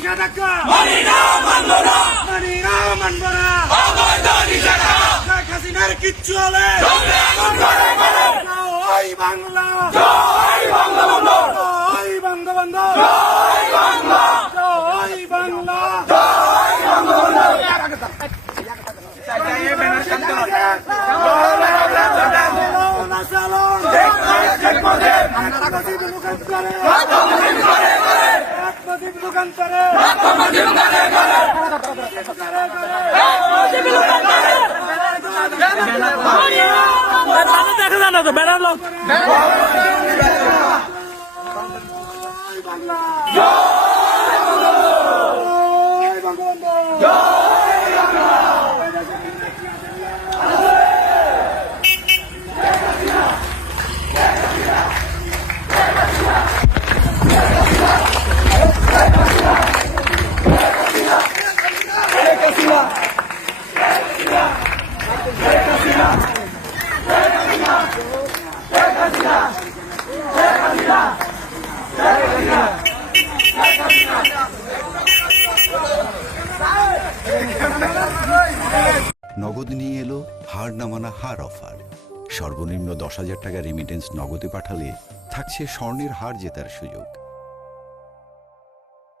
নিষেধাজ্ঞা মানি না মানব না মানি না মানব না অবৈধ নিষেধাজ্ঞা শেখ হাসিনার কিচ্ছু হলে জমে আগুন করে করে জয় বাংলা জয় বঙ্গবন্ধু জয় বঙ্গবন্ধু জয় বাংলা জয় বাংলা জয় বঙ্গবন্ধু দেখা যায় না তো বেড়ার লোক নগদ নিয়ে এলো হার না মানা হার অফার। সর্বনিম্ন 10,000 টাকা রেমিটেন্স নগদে পাঠালে থাকছে স্বর্ণের হার জেতার সুযোগ।